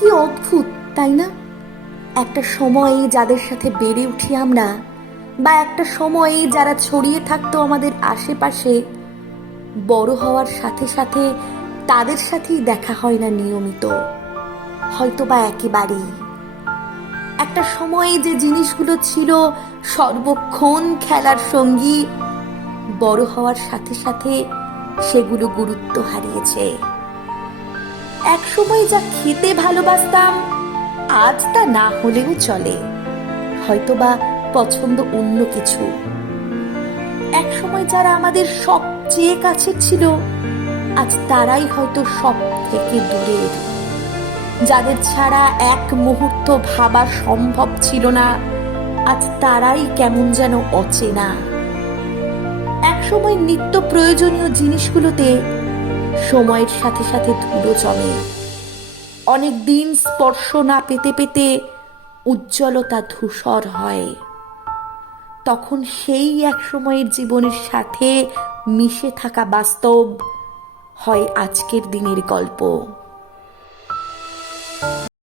কি অদ্ভুত, তাই না? একটা সময়ে যাদের সাথে বেড়ে উঠি আমরা, বা একটা সময়ে যারা ছড়িয়ে থাকতো আমাদের আশেপাশে, বড় হওয়ার সাথে সাথে তাদের সাথেই দেখা হয় না নিয়মিত। হয়তো বা একেবারেই। একটা সময়ে যে জিনিসগুলো ছিল সর্বক্ষণ খেলার সঙ্গী, বড় হওয়ার সাথে সাথে সেগুলো গুরুত্ব হারিয়েছে। এক সময় যা খেতে ভালোবাসতাম, আজ তা না হলেও চলে। হয়তোবা পছন্দ অন্য কিছু। এক সময় যারা আমাদের সবচেয়ে কাছের ছিল, আজ তারাই হয়তো সব থেকে দূরের। যাদের ছাড়া এক মুহূর্ত ভাবা সম্ভব ছিল না, আজ তারাই কেমন যেন অচেনা। এক সময় নিত্য প্রয়োজনীয় জিনিসগুলোতে সময়ের সাথে সাথে ধুলো জমে। অনেক দিন স্পর্শ না পেতে পেতে উজ্জ্বলতা ধূসর হয়। তখন সেই এক সময়ের জীবনের সাথে মিশে থাকা বাস্তব হয় আজকের দিনের গল্প।